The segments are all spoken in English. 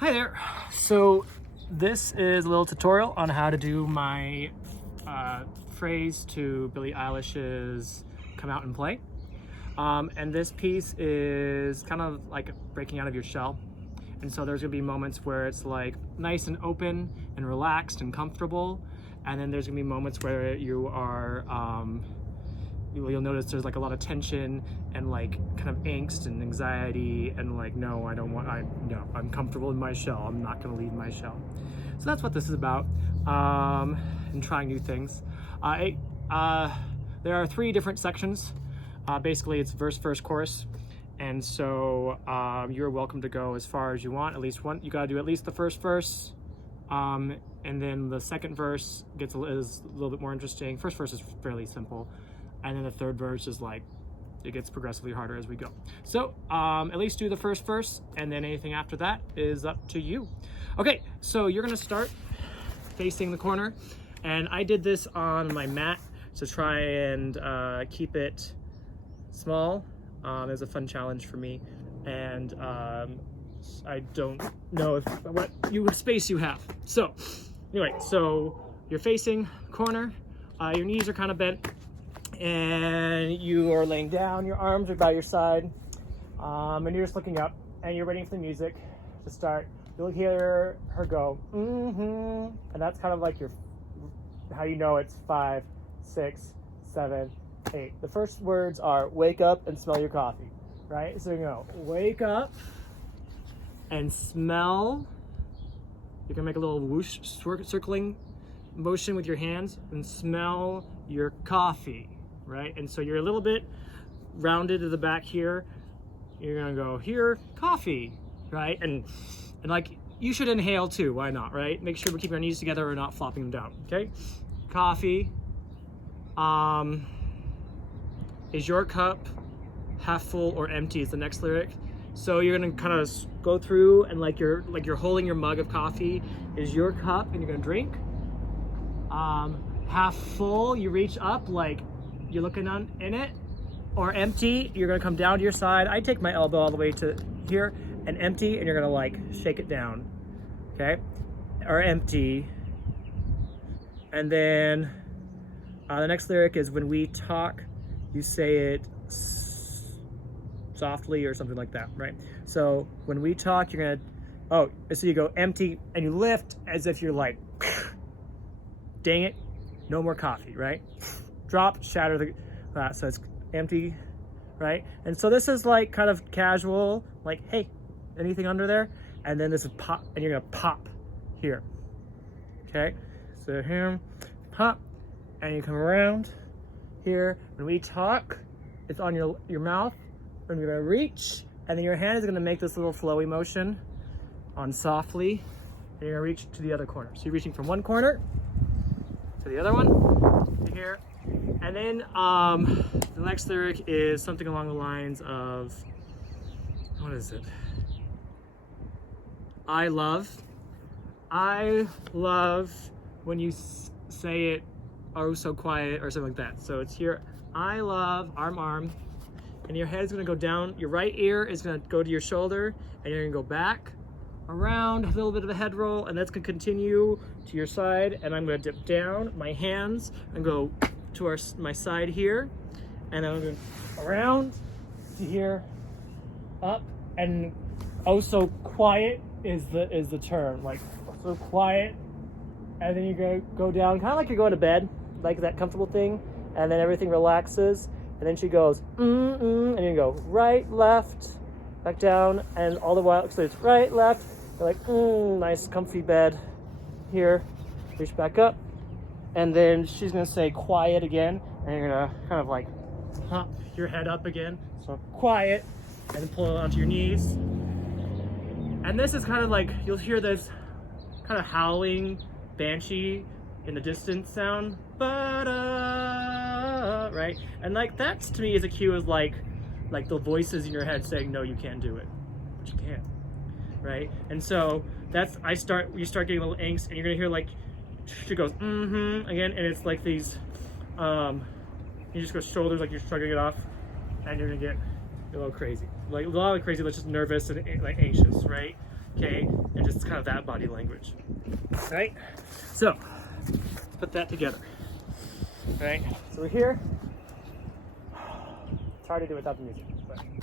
Hi there. So this is a little tutorial on how to do my phrase to Billie Eilish's Come Out and Play. And this piece is kind of like breaking out of your shell. And so there's gonna be moments where it's like nice and open and relaxed and comfortable. And then there's gonna be moments where you are, you'll notice there's like a lot of tension and like kind of angst and anxiety and like, no, I'm comfortable in my shell. I'm not gonna leave my shell. So that's what this is about, and trying new things. There are 3 different sections. Basically it's verse, chorus. And so you're welcome to go as far as you want. At least one, you gotta do at least the first verse. And then the second verse is a little bit more interesting. First verse is fairly simple. And then the third verse is like, it gets progressively harder as we go. So at least do the first verse, and then anything after that is up to you. Okay, so you're gonna start facing the corner. And I did this on my mat to try and keep it small. It was a fun challenge for me. And I don't know what space you have. So anyway, so you're facing the corner, your knees are kind of bent, and you are laying down, your arms are by your side, and you're just looking up, and you're waiting for the music to start. You'll hear her go, and that's kind of like how you know it's 5, 6, 7, 8. The first words are wake up and smell your coffee, right? So you go, wake up and smell. You can make a little whoosh, circling motion with your hands and smell your coffee. Right? And so you're a little bit rounded to the back here. You're gonna go here, coffee, right? And like, you should inhale too, why not, right? Make sure we keep our knees together or not flopping them down, okay? Coffee. Is your cup half full or empty is the next lyric. So you're gonna kind of go through and like you're holding your mug of coffee. Is your cup and you're gonna drink. Half full, you reach up like you're looking in it, or empty, you're gonna come down to your side. I take my elbow all the way to here, and empty, and you're gonna like shake it down, okay? Or empty. And then the next lyric is when we talk, you say it softly or something like that, right? So when we talk, you're gonna, so you go empty, and you lift as if you're like, dang it, no more coffee, right? Drop, shatter so it's empty, right? And so this is like kind of casual, like, hey, anything under there? And then this is pop, and you're gonna pop here, okay? So here, pop, and you come around here. When we talk, it's on your mouth, and you're gonna reach, and then your hand is gonna make this little flowy motion on softly, and you're gonna reach to the other corner. So you're reaching from one corner to the other one, to here. And then the next lyric is something along the lines of, what is it? I love when you say it, oh so quiet, or something like that. So it's here, I love, arm, and your head is gonna go down, your right ear is gonna go to your shoulder, and you're gonna go back, around, a little bit of a head roll, and that's gonna continue to your side, and I'm gonna dip down my hands and go to my side here, and I'm going around to here, up, and oh so quiet is the term, like so quiet, and then you go down, kind of like you're going to bed, like that comfortable thing, and then everything relaxes, and then she goes and you go right, left, back down, and all the while, so it's right, left, you're like nice comfy bed here, reach back up. And then she's gonna say quiet again, and you're gonna kind of like pop your head up again. So quiet, and then pull it onto your knees. And this is kind of like, you'll hear this kind of howling banshee in the distance sound, right? And like that's to me is a cue of like the voices in your head saying, no, you can't do it, but you can, right? And so that's, you start getting a little angst, and you're gonna hear like, she goes again, and it's like these you just go shoulders like you're shrugging it off, and you're gonna get a little crazy, like a lot of crazy, like just nervous and like anxious, right? okay? And just kind of that body language, right? So, let's put that together, right? So we're here. It's hard to do without the music, but we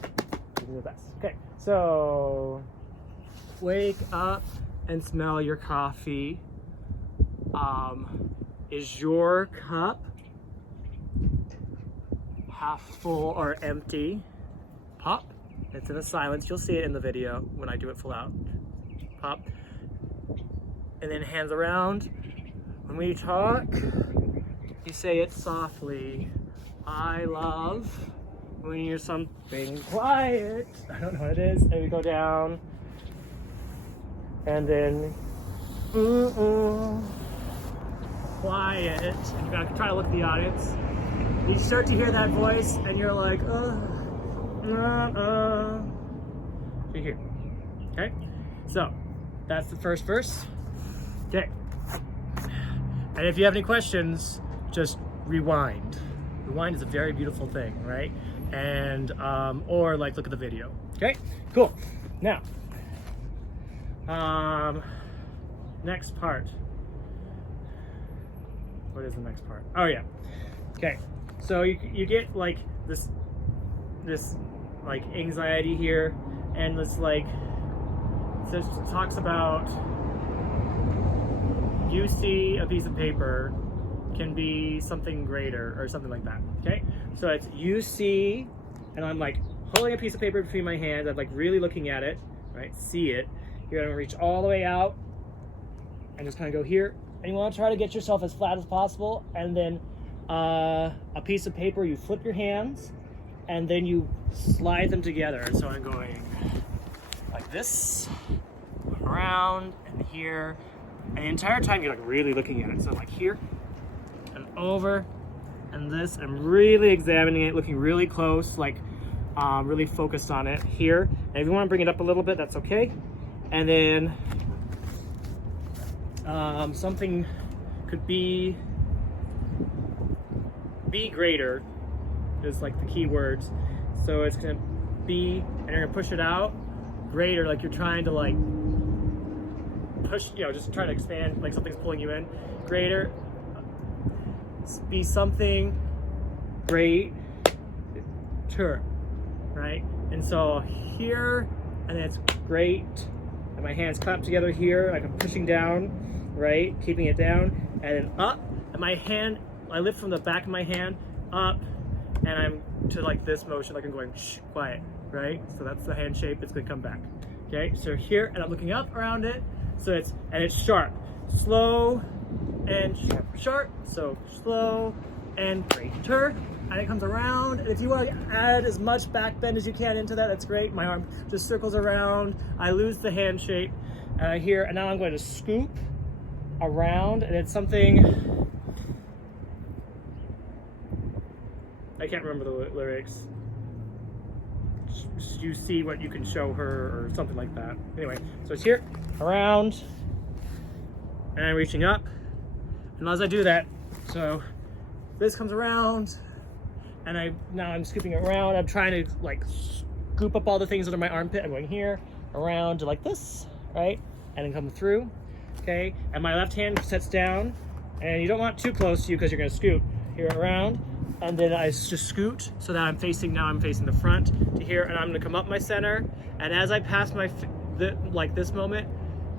can do the best. Okay, so wake up and smell your coffee. Is your cup half full or empty? Pop. It's in a silence. You'll see it in the video when I do it full out. Pop. And then hands around. When we talk, you say it softly. I love when you're something quiet. I don't know what it is. And we go down. And then quiet. And you gotta try to look at the audience. You start to hear that voice and you're like, you hear. Okay? So that's the first verse. Okay. And if you have any questions, just rewind. Rewind is a very beautiful thing, right? And or like look at the video. Okay? Cool. Now, next part. What is the next part? Oh yeah. Okay. So you get like this like anxiety here, and this like this talks about you see a piece of paper can be something greater or something like that. Okay. So it's you see, and I'm like holding a piece of paper between my hands. I'm like really looking at it, right? See it. You're gonna reach all the way out and just kind of go here. And you want to try to get yourself as flat as possible, and then a piece of paper, you flip your hands and then you slide them together. And so I'm going like this, around and here, and the entire time you're like really looking at it. So like here and over and this, I'm really examining it, looking really close, like really focused on it here. And if you want to bring it up a little bit, that's okay. And then something could be greater is like the key words. So it's gonna be, and you're gonna push it out. Greater, like you're trying to like push, you know, just trying to expand, like something's pulling you in. Greater, be something greater, right? And so here, and then it's great, and my hands clap together here, like I'm pushing down, right? Keeping it down, and then up, and my hand, I lift from the back of my hand up, and I'm to like this motion, like I'm going shh, quiet, right? So that's the hand shape. It's gonna come back. Okay, so here, and I'm looking up around it. So it's sharp, slow, and sharp. So slow and greater, and it comes around. And if you want to add as much back bend as you can into that, that's great. My arm just circles around. I lose the hand shape here, and now I'm going to scoop around, and it's something. I can't remember the lyrics. You see what you can show her, or something like that. Anyway, so it's here, around, and I'm reaching up. And as I do that, so this comes around, and now I'm scooping it around. I'm trying to like scoop up all the things under my armpit. I'm going here, around to like this, right? And then come through, okay? And my left hand sets down, and you don't want too close to you because you're gonna scoop. Here, around. And then I just scoot so that I'm facing the front to here, and I'm gonna come up my center. And as I pass like this moment,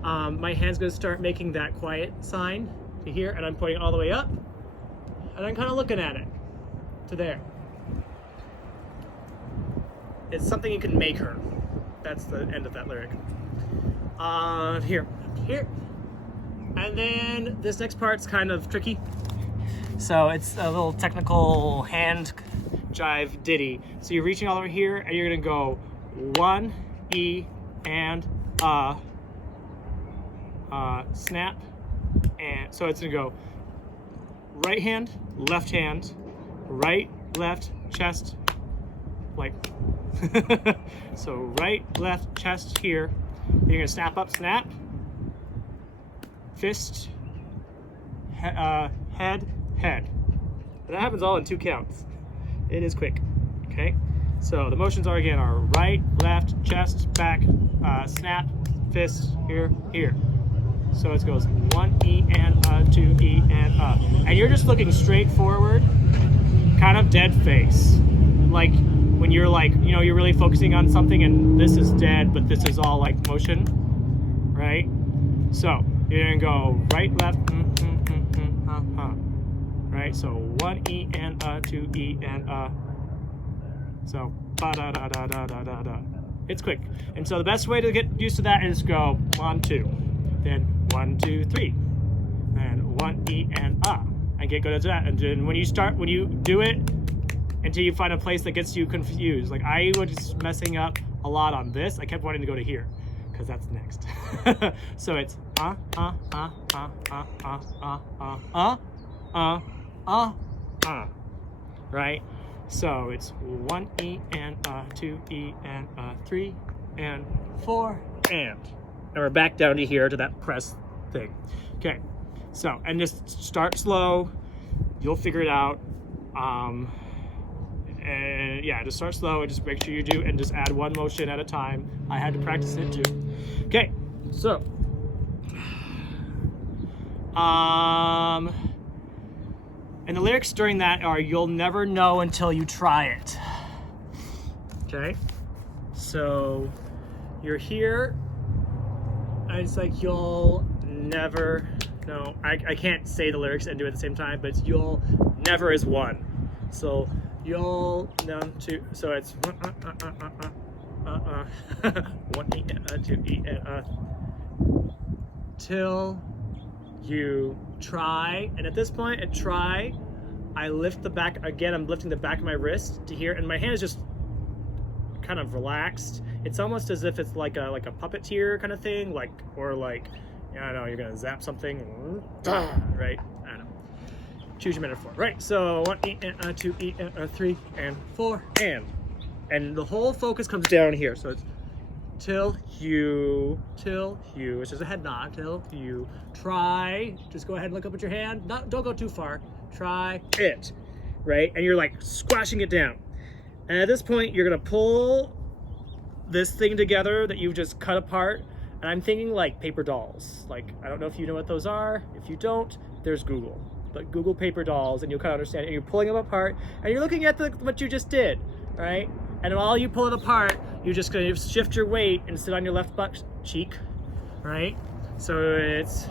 my hand's gonna start making that quiet sign to here, and I'm pointing all the way up, and I'm kind of looking at it to there. It's something you can make her. That's the end of that lyric. Here, and then this next part's kind of tricky. So it's a little technical hand jive ditty. So you're reaching all over here, and you're gonna go 1 E and snap, and so it's gonna go right hand, right, left, chest, like so right, left, chest here. Then you're gonna snap up, snap, fist, head. And that happens all in 2 counts. It is quick, okay? So the motions are right, left, chest, back, snap, fist, here, here. So it goes 1 E and 2 E and and you're just looking straight forward, kind of dead face, like when you're like, you know, you're really focusing on something and this is dead, but this is all like motion, right? So you're gonna go right, left, right? So 1 E and 2 E and so ba da da da da da da da. It's quick, and so the best way to get used to that is go 1 2, then 1 2 3, and 1 E and get good at that. And then when you do it, until you find a place that gets you confused. Like I was messing up a lot on this. I kept wanting to go to here, because that's next. So it's right? So it's 1 E and 2 E and 3 and 4 and we're back down to here to that press thing. Okay, so and just start slow. You'll figure it out. And yeah, just start slow and just make sure you do, and just add one motion at a time. I had to practice it too. Okay, so and the lyrics during that are, you'll never know until you try it. Okay, so you're here and it's like, you'll never know. I can't say the lyrics and do it at the same time, but it's you'll never is one. So you'll down to, so it's 1 E and 2 E and till you try. And at this point at try, I lift the back again. I'm lifting the back of my wrist to here, and my hand is just kind of relaxed. It's almost as if it's like a puppeteer kind of thing, like, or like, I don't know, you're gonna zap something, right? I don't know. Choose your metaphor. Right, so 1 E and 2 E and 3 and 4 and the whole focus comes down here. So it's till you, it's just a head nod, till you try. Just go ahead and look up at your hand. Don't go too far. Try it, right? And you're like squashing it down. And at this point, you're gonna pull this thing together that you've just cut apart. And I'm thinking like paper dolls. Like, I don't know if you know what those are. If you don't, there's Google. But Google paper dolls, and you'll kind of understand it. And you're pulling them apart, and you're looking at what you just did, right? And while you pull it apart, you're just gonna shift your weight and sit on your left butt cheek, right? So it's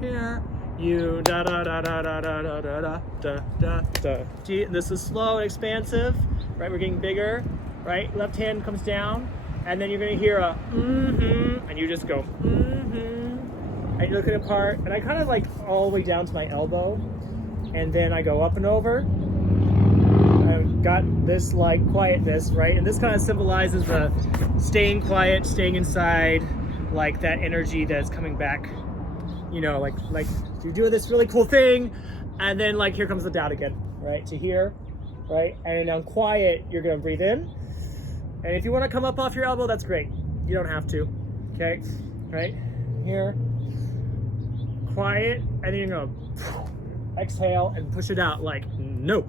here, you da da da da da da da da da da da. And this is slow and expansive, right? We're getting bigger, right? Left hand comes down, and then you're gonna hear a and you just go and you're looking apart. And I kind of like all the way down to my elbow, and then I go up and over. I've got this like quietness, right? And this kind of symbolizes the staying quiet, staying inside, like that energy that's coming back, you know, like you do this really cool thing, and then like here comes the doubt again, right? To here, right? And on quiet, you're gonna breathe in. And if you want to come up off your elbow, that's great. You don't have to, okay? Right? Here, quiet, and then you're gonna exhale and push it out like, no,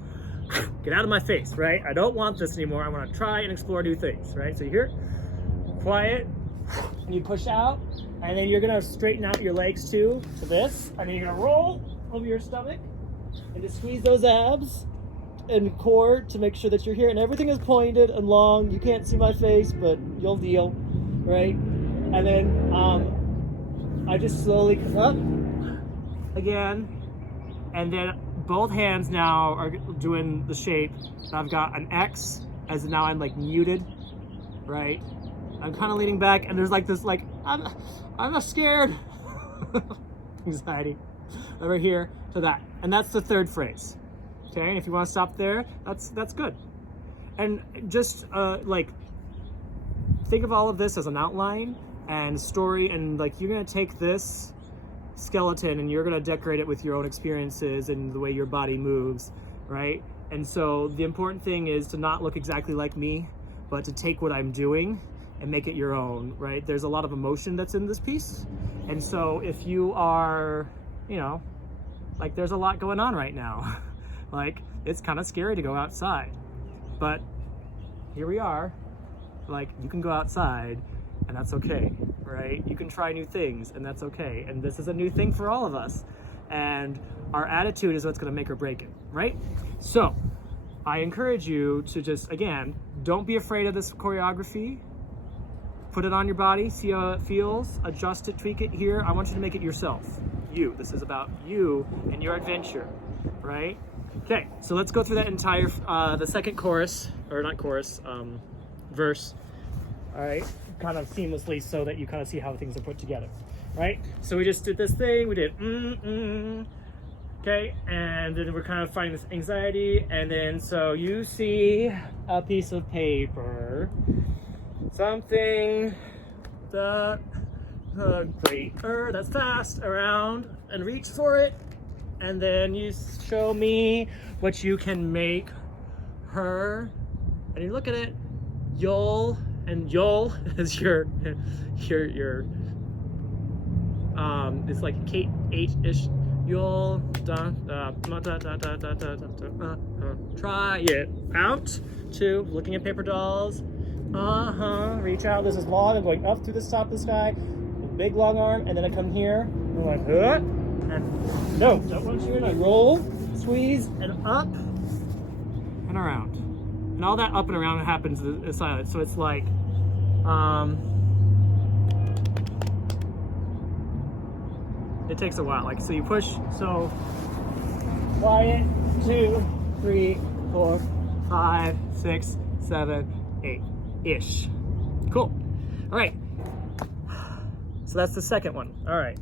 get out of my face, right? I don't want this anymore. I want to try and explore new things, right? So here, quiet, and you push out, and then you're gonna straighten out your legs too, to this, and then you're gonna roll over your stomach, and just squeeze those abs and core to make sure that you're here, and everything is pointed and long. You can't see my face, but you'll deal, right? And then I just slowly come up again, and then both hands now are doing the shape. I've got an X, as now I'm like muted, right? I'm kind of leaning back, and there's like this, like, I'm not scared. Anxiety. Over here to that. And that's the third phrase. Okay, and if you want to stop there, that's good. And just like, think of all of this as an outline and story, and like you're gonna take this skeleton and you're gonna decorate it with your own experiences and the way your body moves, right? And so the important thing is to not look exactly like me, but to take what I'm doing and make it your own, right? There's a lot of emotion that's in this piece. And so if you are, you know, like there's a lot going on right now. Like, it's kind of scary to go outside, but here we are. Like, you can go outside and that's okay, right? right? You can try new things, and that's okay. And this is a new thing for all of us. And our attitude is what's gonna make or break it, right? So I encourage you to just, again, don't be afraid of this choreography. Put it on your body, see how it feels, adjust it, tweak it here. I want you to make it yourself. You, this is about you and your adventure, right? Okay, so let's go through that entire, the second chorus, or not chorus, verse, all right? Kind of seamlessly so that you kind of see how things are put together, right? So we just did this thing, we did okay, and then we're kind of finding this anxiety, and then so you see a piece of paper, something that greater, that's fast, around, and reach for it, and then you show me what you can make her, and you look at it, you'll is your it's like Kate H-ish, you'll try it out. 2, looking at paper dolls, reach out, this is long, I'm going up through the top of the sky, big long arm, and then I come here, and I'm like, and no, don't want you in, I roll, squeeze, and up, and around. And all that up and around happens is silent. So it's like, it takes a while. Like, so you push, so quiet, 2, 3, 4, 5, 6, 7, 8-ish. Cool. All right. So that's the second one. All right.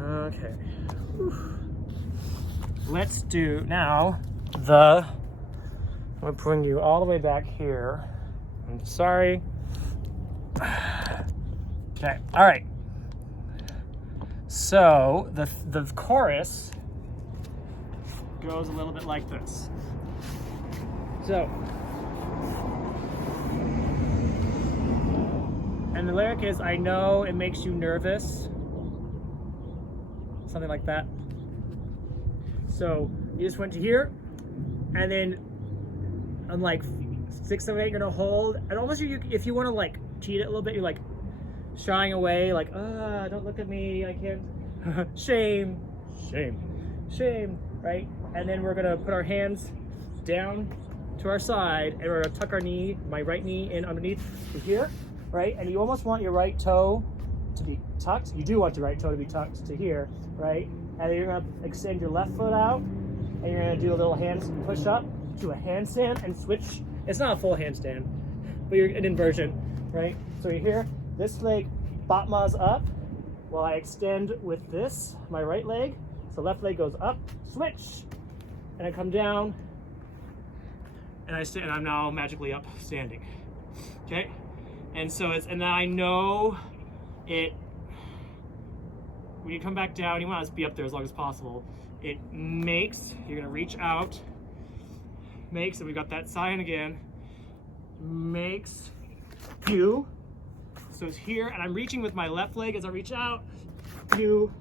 Okay. Whew. Let's do now I'm gonna bring you all the way back here. I'm sorry. Okay, all right. So the chorus goes a little bit like this. So, and the lyric is, I know it makes you nervous. Something like that. So you just went to here, and then on like 6, 7, 8, you're gonna hold, and almost if you want to like cheat it a little bit, you're like shying away, like, don't look at me, I can't, shame, right? And then we're gonna put our hands down to our side, and we're gonna tuck our knee, my right knee, in underneath to here, right? And you almost want your right toe to be tucked. You do want your right toe to be tucked to here, right? And then you're gonna extend your left foot out, and you're gonna do a little hand push up to a handstand and switch. It's not a full handstand, but you're an inversion, right? So you're here, this leg batmas up while I extend with this, my right leg. So left leg goes up, switch, and I come down, and I'm now magically up standing, okay? And so and then I know it, when you come back down, you want to be up there as long as possible. It makes, you're gonna reach out, makes, and we've got that sign again, makes you, so it's here, and I'm reaching with my left leg as I reach out, you,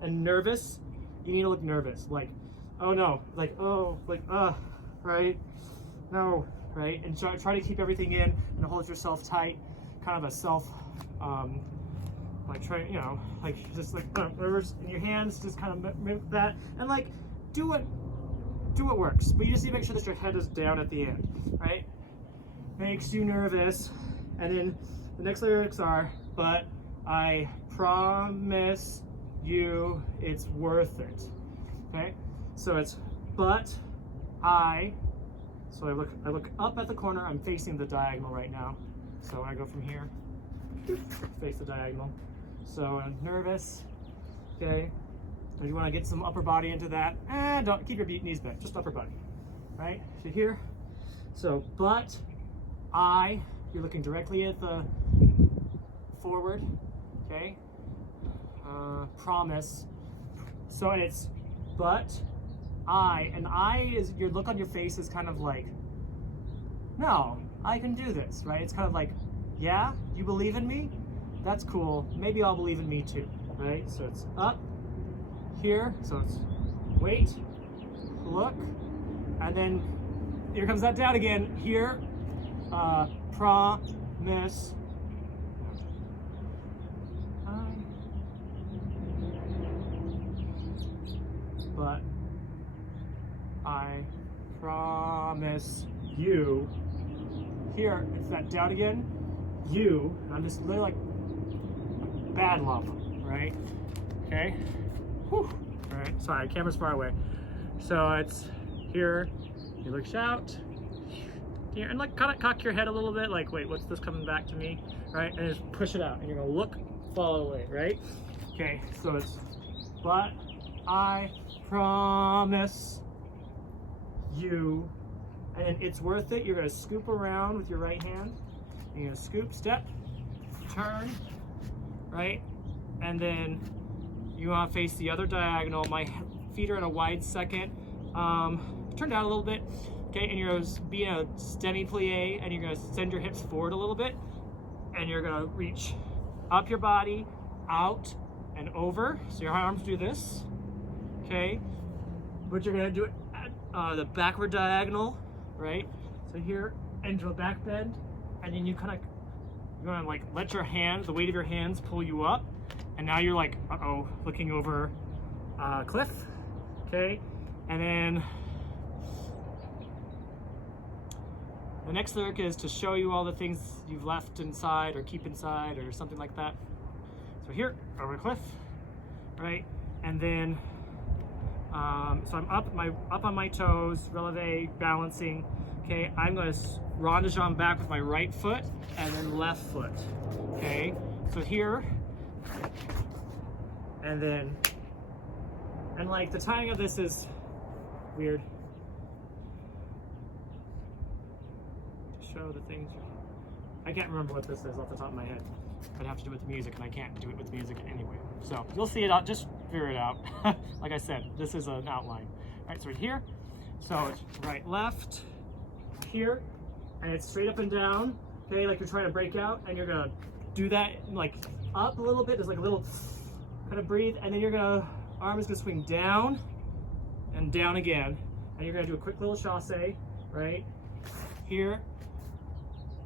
and nervous, you need to look nervous, like, oh no, like, oh, like, right, no, right, and try to keep everything in and hold yourself tight, kind of a self, like try, like just like reverse in your hands, just kind of move that, and like do what works, but you just need to make sure that your head is down at the end, right? Makes you nervous, and then the next lyrics are, but I promise you it's worth it, okay? So it's, but so I look up at the corner, I'm facing the diagonal right now, so I go from here, face the diagonal. So I'm nervous, okay? If you want to get some upper body into that, don't keep your knees bent, just upper body, right? So here, so but you're looking directly at the forward, okay? Promise. So and it's but and is your look on your face is kind of like, no, I can do this, right? It's kind of like, yeah, you believe in me? That's cool. Maybe I'll believe in me too, right? So it's up here. So it's wait, look, and then here comes that down again. Here, promise. I promise you. Here, it's that down again. You, and I'm just literally like bad love, right? Okay. Whew. All right. Sorry, camera's far away. So it's here. You look out. Here, and like kind of cock your head a little bit, like, wait, what's this coming back to me? Right? And just push it out. And you're gonna look, follow away, right? Okay. So it's, but I promise you. And then it's worth it. You're gonna scoop around with your right hand. You're gonna scoop, step, turn, right? And then you wanna face the other diagonal. My feet are in a wide second. Turn down a little bit, okay? And you're gonna be in a semi plie, and you're gonna send your hips forward a little bit, and you're gonna reach up your body, out and over. So your arms do this, okay? But you're gonna do it at the backward diagonal, right? So here, into a back bend, and then you're gonna like let your hands, the weight of your hands pull you up, and now you're like, uh-oh, looking over a cliff, okay? And then the next lyric is to show you all the things you've left inside or keep inside or something like that. So here, over a cliff, right? And then, so I'm up on my toes, releve, balancing. Okay, I'm gonna rond de jambe back with my right foot and then left foot. Okay, so here, and then, and like the timing of this is weird. To show the things, I can't remember what this is off the top of my head. I'd have to do it with the music, and I can't do it with music anyway. So you'll see it out, just figure it out. Like I said, this is an outline. All right, so right here, so it's right, left, here, and it's straight up and down, okay, like you're trying to break out, and you're gonna do that like up a little bit, there's like a little kind of breathe, and then you're gonna, arm is gonna swing down and down again, and you're gonna do a quick little chasse, right, here,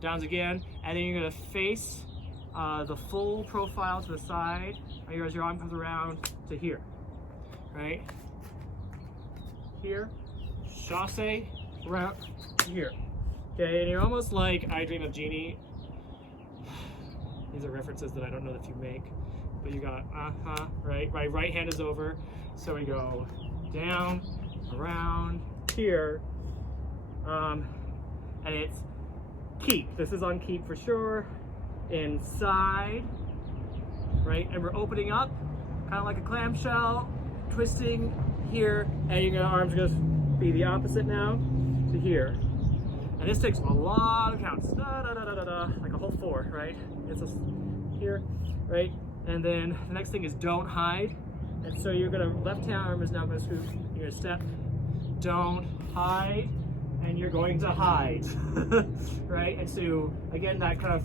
downs again, and then you're gonna face the full profile to the side, as your arm comes around to here, right, here, chasse, around here. Okay, and you're almost like I Dream of Jeannie. These are references that I don't know if you make, but you got right? My right hand is over, so we go down, around, here, and it's keep. This is on keep for sure. Inside, right? And we're opening up, kind of like a clamshell, twisting here, and your arms are gonna be the opposite now to here. And this takes a lot of counts, da, da, da, da, da, da, like a whole 4, right? It's here, right? And then the next thing is don't hide. And so you're gonna, left hand arm is now gonna scoop, you're gonna step, don't hide, and you're going to hide, right? And so again, that kind of,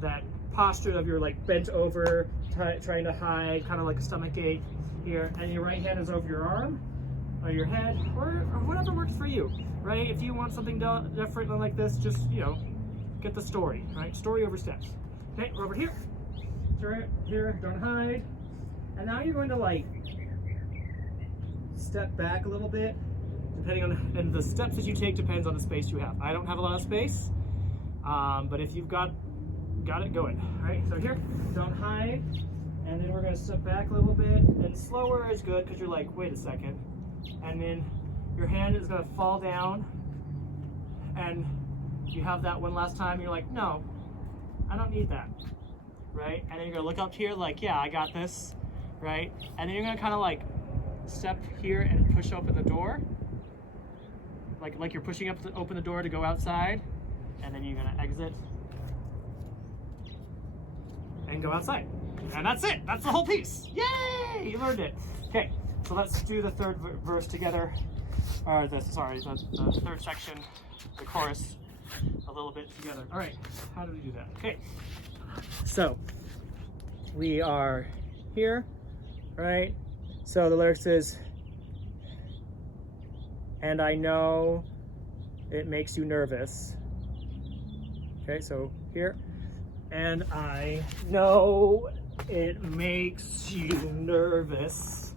that posture of your like bent over, trying to hide, kind of like a stomach ache here, and your right hand is over your arm, or your head, or whatever works for you, right? If you want something different than like this, just, you know, get the story, right? Story over steps. Okay, we're over here, here, don't hide. And now you're going to like step back a little bit, depending on, and the steps that you take depends on the space you have. I don't have a lot of space, but if you've got it, go in, right? So here, don't hide. And then we're gonna step back a little bit, and slower is good because you're like, wait a second. And then your hand is gonna fall down, and you have that one last time, you're like, no, I don't need that, right? And then you're gonna look up here like, yeah, I got this, right? And then you're gonna kind of like step here and push open the door, like you're pushing up to open the door to go outside, and then you're gonna exit and go outside. And that's it. That's the whole piece. Yay! You learned it. Okay, so let's do the third verse together. Or the third section, the chorus, a little bit together. All right, how do we do that? Okay, so we are here, right? So the lyrics is, and I know it makes you nervous. Okay, so here. And I know it makes you nervous,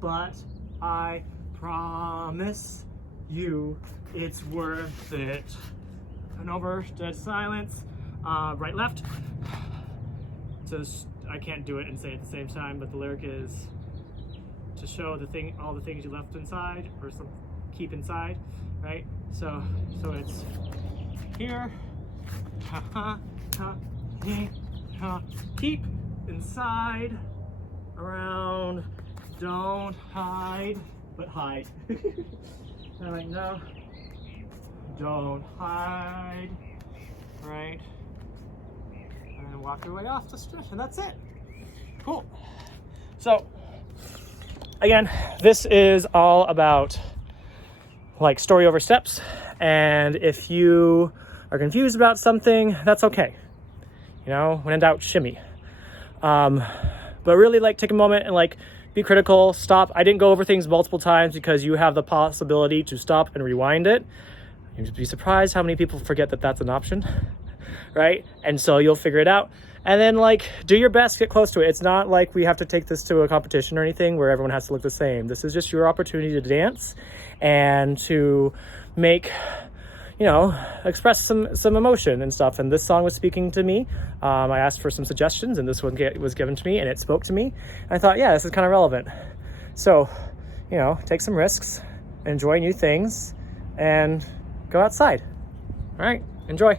but I promise you it's worth it. And over, dead silence. Right, left. So I can't do it and say it at the same time, but the lyric is to show all the things you left inside, or keep inside, right? So it's here. Keep inside, around, don't hide, but hide. I'm like, no, don't hide, right? And walk your way off the strip, and that's it. Cool. So, again, this is all about like story over steps, and if you are confused about something, that's okay. You know, when in doubt, shimmy. But really, like, take a moment and like be critical, stop. I didn't go over things multiple times because you have the possibility to stop and rewind it. You'd be surprised how many people forget that that's an option, right? And so you'll figure it out. And then, like, do your best, get close to it. It's not like we have to take this to a competition or anything where everyone has to look the same. This is just your opportunity to dance and to make, you know, express some emotion and stuff. And this song was speaking to me. I asked for some suggestions, and this one was given to me, and it spoke to me. And I thought, yeah, this is kind of relevant. So, you know, take some risks, enjoy new things, and go outside. All right, enjoy.